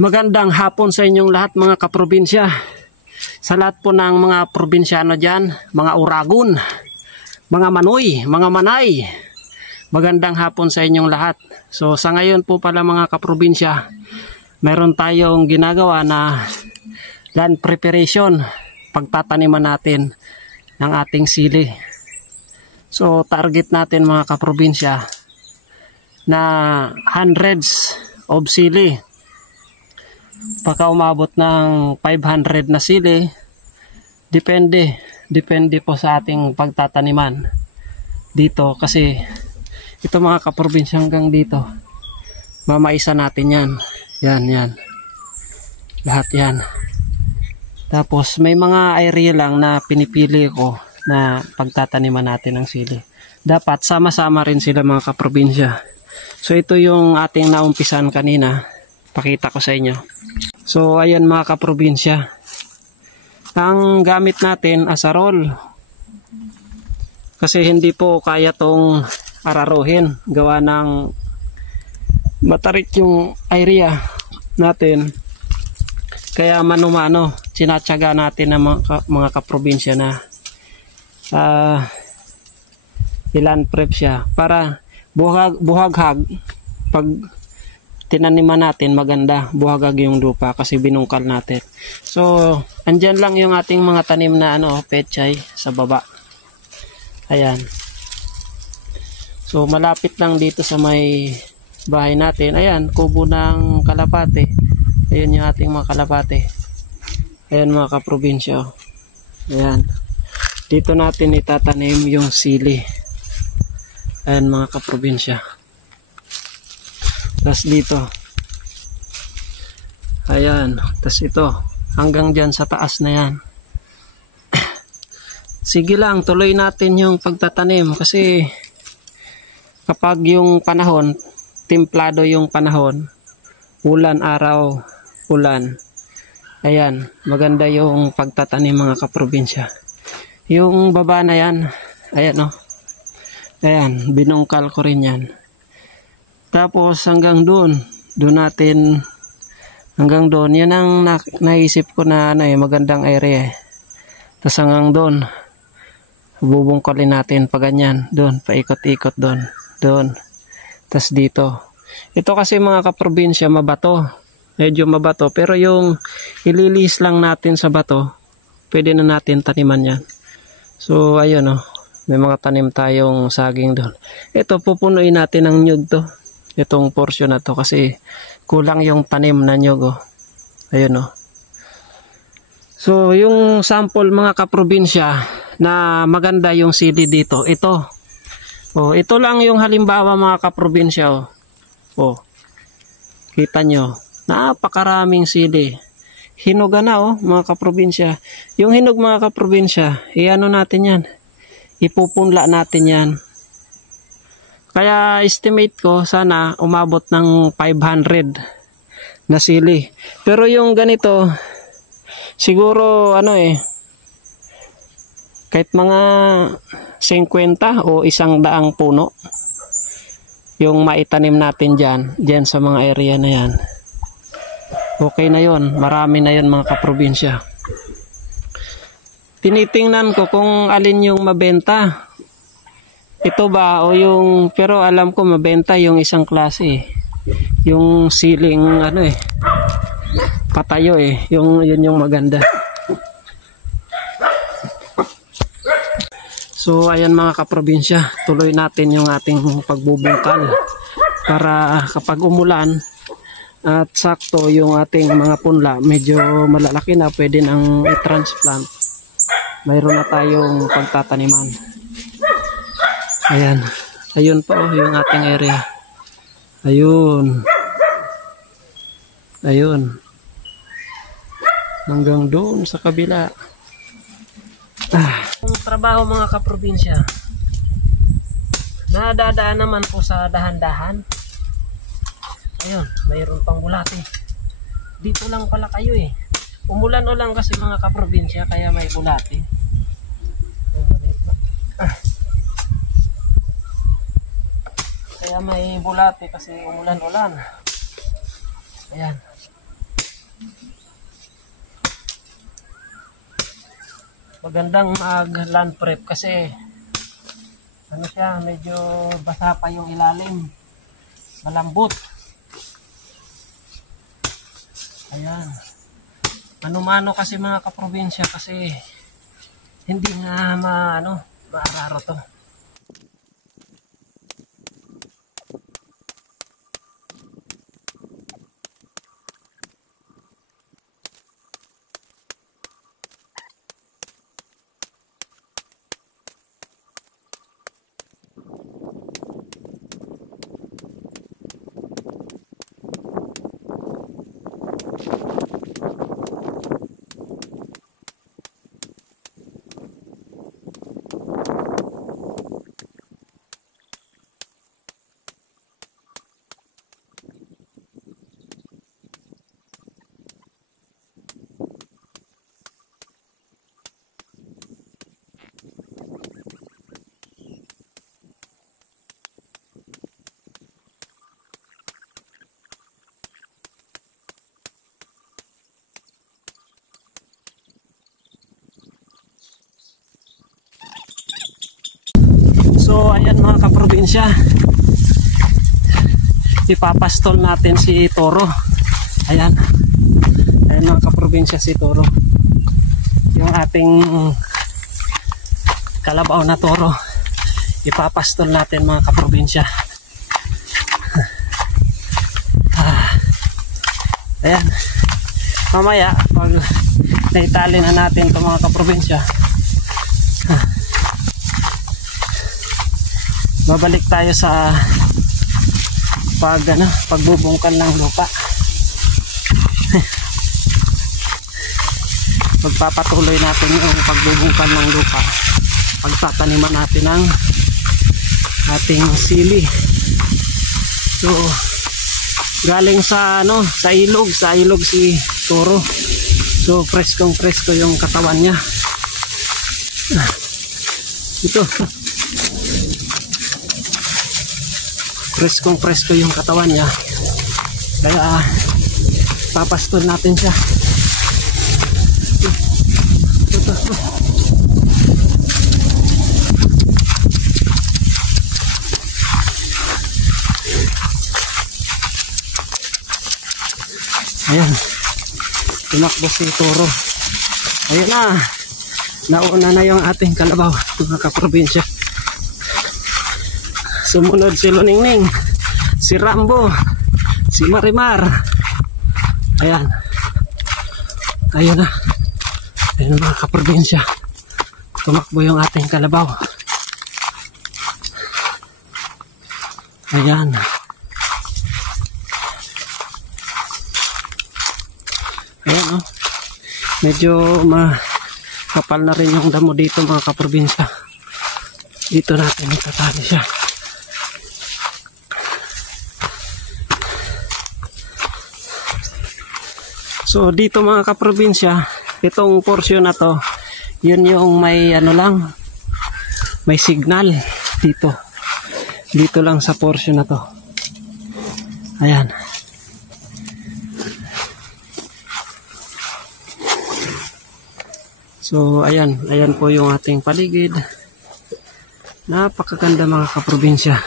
Magandang hapon sa inyong lahat mga kaprobinsya. Sa lahat po ng mga probinsyano dyan, mga uragon, mga manoy, mga manay. Magandang hapon sa inyong lahat. So sa ngayon po pala mga kaprobinsya, meron tayong ginagawa na land preparation. Pagtataniman natin ng ating sili. So target natin mga kaprobinsya na hundreds of sili. Baka umabot ng 500 na sili. Depende po sa ating pagtataniman dito, kasi ito mga kaprobinsya hanggang dito mamaisa natin yan lahat yan. Tapos may mga area lang na pinipili ko na pagtataniman natin ng sili. Dapat sama-sama rin sila mga kaprobinsya. So ito yung ating naumpisan kanina, pakita ko sa inyo. So ayan mga kaprobinsya, ang gamit natin asarol, kasi hindi po kaya tong araruhin, gawa ng matarik yung area natin. Kaya mano-mano sinatsaga natin ng mga kaprobinsya na ilan prep siya para buhaghag. Pag tinaniman natin maganda, buhagag yung lupa kasi binungkal natin. So andyan lang yung ating mga tanim na pechay sa baba. Ayan. So malapit lang dito sa may bahay natin. Ayan, kubo ng kalapate. Ayan yung ating mga kalapate. Ayan mga kaprobinsya. Ayan. Dito natin itatanim yung sili. Ayan mga kaprobinsya. Tapos dito. Ayan. Tapos ito. Hanggang dyan sa taas na yan. Sige lang, tuloy natin yung pagtatanim kasi kapag yung panahon, templado yung panahon, ulan, araw, ulan, ayan, maganda yung pagtatanim mga kaprobinsya. Yung baba na yan, ayan ayan, binungkal ko rin yan. Tapos hanggang doon natin, hanggang doon, yan ang naisip ko na magandang area. Tapos hanggang doon, bubungkalin natin pa ganyan, doon, paikot-ikot doon. Tapos dito. Ito kasi mga kaprobinsya, mabato. Medyo mabato. Pero yung ililis lang natin sa bato, pwede na natin taniman yan. So, ayun may mga tanim tayong saging doon. Ito, pupunuin natin ng nyug to. Itong portion na to kasi kulang yung tanim na nyug. Ayun So, yung sample mga kaprobinsya na maganda yung sili dito, ito. Ito lang yung halimbawa mga kaprobinsya. Kita nyo, napakaraming sili. Hinog na mga kaprobinsya. Yung hinog mga kaprobinsya, iano natin yan. Ipupunla natin yan. Kaya estimate ko sana umabot ng 500 na sili. Pero yung ganito, siguro kahit mga 50 o 100 puno yung maitanim natin dyan sa mga area na yan. Okay na yon, marami na yon mga kaprobinsya. Tinitingnan ko kung alin yung mabenta. Ito ba o yung, pero alam ko mabenta yung isang klase yung siling patayo yun yung maganda. So ayan mga kaprobinsya, tuloy natin yung ating pagbubungkal para kapag umulan at sakto yung ating mga punla medyo malalaki na, pwede nang i-transplant. Mayroon na tayong pagtataniman. Ayan. Ayun po yung ating area. Ayun. Hanggang doon sa kabila. Yung trabaho mga kaprobinsya, nadadaan naman po sa dahan-dahan. Ayun, mayroon pang bulate. Dito lang pala kayo Umulan o lang kasi mga kaprobinsya, kaya may bulate. Kaya may bulate kasi umulan-ulan. Ayan. Magandang mag land prep kasi ano siya, medyo basa pa yung ilalim, malambot. Ayan, ano-mano kasi mga kaprobinsya, kasi hindi nga maararo to. So ayan mga kaprobinsya, ipapastol natin si Toro. Ayan mga kaprobinsya, si Toro, yung ating kalabaw na Toro, ipapastol natin mga kaprobinsya. Ayan, mamaya pag naitali na natin ito mga kaprobinsya, babalik tayo sa pagbubungkal ng lupa. Pagpapatuloy natin yung pagbubungkal ng lupa, pagtataniman natin ng ating sili. So galing sa ilog si Toro. So preskong presko yung katawan niya. Ito, preskong presko yung katawan niya, kaya papastol natin siya. Ayan, tumakbo si Toro. Ayan na, nauna na yung ating kalabaw mga kaprobinsya. Sumunod si Luningning, si Rambo, si Marimar. Ayan. Ayun na. Ayun mga kaprobinsya, tumakbo yung ating kalabaw. Ayan. Ayan o. Medyo makapal na rin yung damo dito mga kaprobinsya. Dito natin itatali siya. So dito mga kaprobinsya, itong portion na to, yun yung may may signal dito. Dito lang sa portion na to. Ayan. So ayan po yung ating paligid. Napakaganda mga kaprobinsya.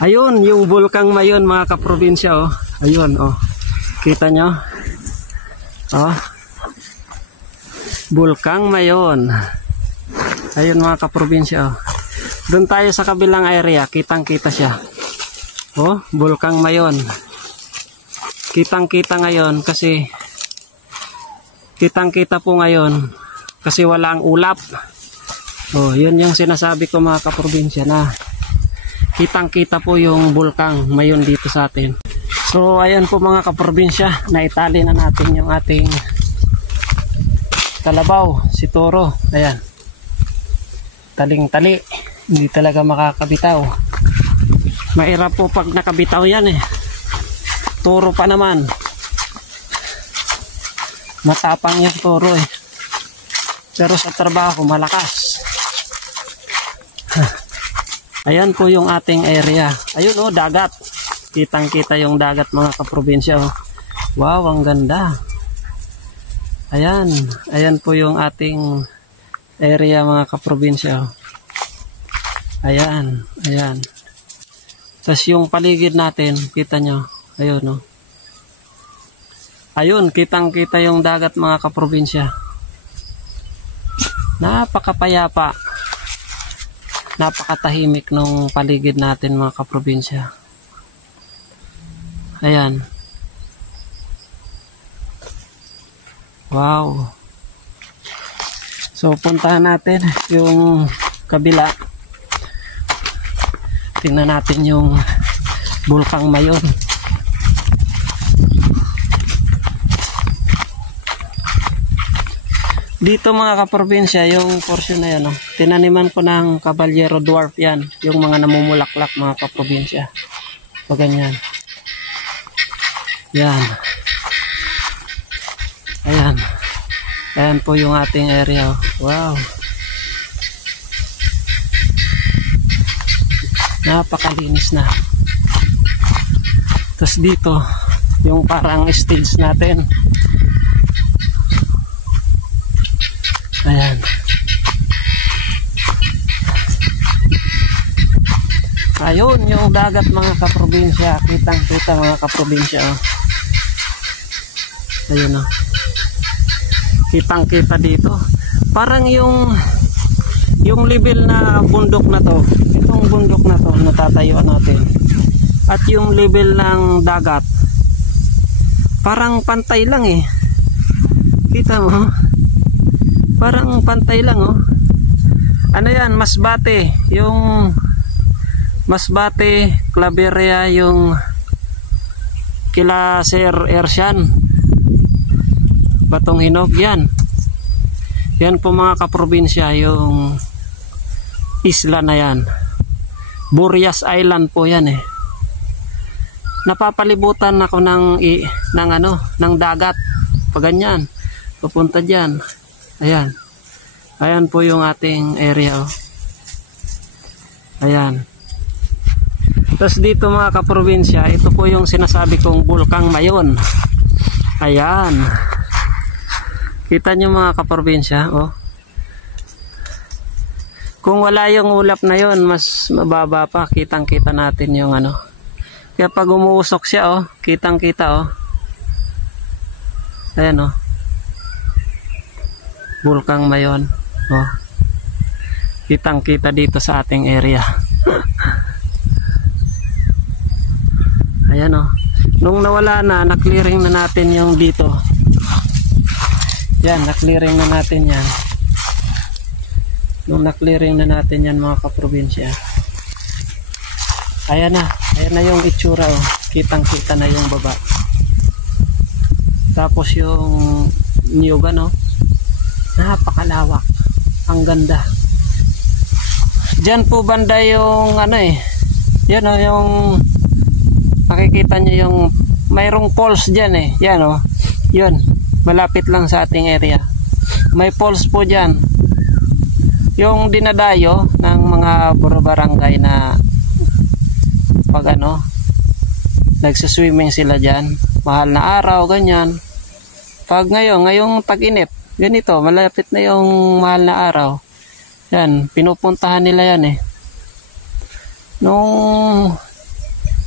Ayun, yung Bulkang Mayon mga kaprobinsya oh. Ayun oh. Kita nyo? Oh. Bulkang Mayon. Ayun mga kaprobinsya oh. Doon tayo sa kabilang area, kitang-kita siya. Oh, Bulkang Mayon. Kitang-kita ngayon kasi kitang-kita po ngayon kasi wala ang ulap. Oh, yun yung sinasabi ko mga kaprobinsya, na kitang-kita po yung Bulkang Mayon dito sa atin. So ayan po mga kaprobinsya, naitali na natin yung ating kalabaw, si Toro. Ayan, taling-tali, hindi talaga makakabitaw. Mahirap po pag nakabitaw yan eh. Toro pa naman, matapang yung Toro eh, pero sa trabaho malakas. Ayan po yung ating area. Ayun oh, dagat. Kitang-kita yung dagat mga kaprobinsya. Oh. Wow, ang ganda. Ayan. Ayan po yung ating area mga kaprobinsya. Oh. Ayan. Ayan. Tapos yung paligid natin, kita nyo. Ayun, oh. Ayun, kitang-kita yung dagat mga kaprobinsya. Napakapayapa. Napakatahimik nung paligid natin mga kaprobinsya. Ayan. Wow. So, puntahan natin yung kabila. Tingnan natin yung Bulkang Mayon. Dito mga kaprobinsya, yung portion na yan, oh, tinaniman ko ng Caballero Dwarf yan. Yung mga namumulaklak mga kaprobinsya. O ganyan. Yan. Ayan. Ayan po yung ating area. Wow. Napakalinis na. Tapos dito, yung parang stage natin. Ayan. Ayun, yung dagat mga kaprobinsya. Kitang-kita mga kaprobinsya. Oh. Ayun, oh. Kitang-kita dito. Parang yung level na bundok na to. Itong bundok na to, natatayuan natin. At yung level ng dagat, parang pantay lang eh. Kita mo? Parang pantay lang oh. Ano yan? Masbate. Yung Masbate, Claveria, yung kila Sir Ersian. Batong Hinog yan. Yan po mga kaprobinsya yung isla na yan. Burias Island po yan eh. Napapalibutan ako ng dagat. Paganyan. Papunta diyan. Ayan. Ayan po yung ating area. Oh. Ayan. Tapos dito mga kaprobinsya, ito po yung sinasabi kong Bulkang Mayon. Ayan. Kita nyo mga kaprobinsya, oh. Kung wala yung ulap na yon, mas mababa pa. Kitang-kita natin yung ano. Kaya pag umuusok siya, oh, kitang-kita, oh. Ayan, oh. Bulkang Mayon, oh. Kitang-kita dito sa ating area. Ayan, oh. Nung nawala na, na-clearing na natin yung dito. Yan, na-clearing na natin yan. Nung na-clearing na natin yan mga kaprobinsya. Ayan na. Ayan na yung itsura. Oh. Kitang-kita na yung baba. Tapos yung niyugan, oh. Napakalawak. Ang ganda. Diyan po banda yung ano eh. Yan oh, yung makikita nyo yung mayroong falls dyan eh. Yan oh. Yun. Malapit lang sa ating area. May falls po dyan. Yung dinadayo ng mga barangay na pag ano, nagsaswimming sila dyan. Mahal na araw, ganyan. Pag ngayong tag-init, ganito, malapit na yung mahal na araw. Yan, pinupuntahan nila yan eh. Nung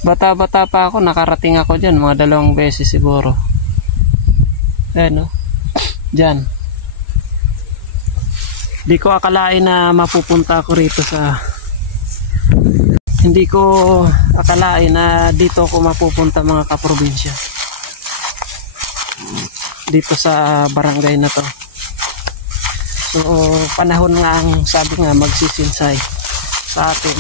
bata-bata pa ako, nakarating ako dyan, mga 2 beses siguro. Ayan o. Diyan. Hindi ko akalain na mapupunta ako rito sa... Hindi ko akalain na dito ako mapupunta mga kaprobinsya. Dito sa barangay na to. So, panahon nga ang sabi nga magsisinsay sa atin.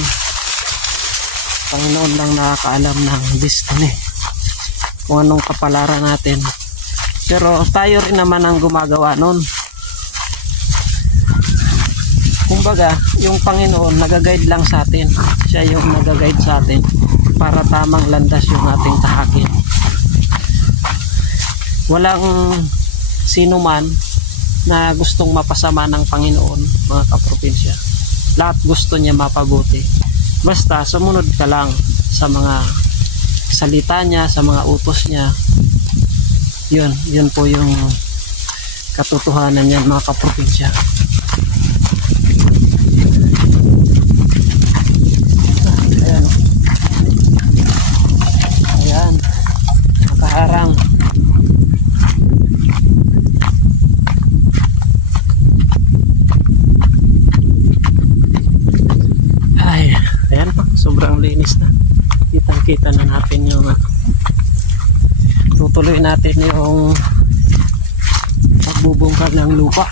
Panginoon lang nakakaalam ng destiny. Kung anong kapalaran natin. Pero tayo rin naman ang gumagawa nun. Kumbaga, yung Panginoon nag-guide lang sa atin. Siya yung nag-guide sa atin para tamang landas yung ating tahakin. Walang sino man na gustong mapasama ng Panginoon, mga kaprobinsya. Lahat gusto niya mapabuti. Basta sumunod ka lang sa mga salita niya, sa mga utos niya. Yun po yung katotohanan niyan, mga kaprobinsya. Ayan. Ayan. Makaharang. Ay, ayan po. Sobrang linis na. Kitang-kita na natin yung tutuloy natin yung pagbubungkal ng lupa.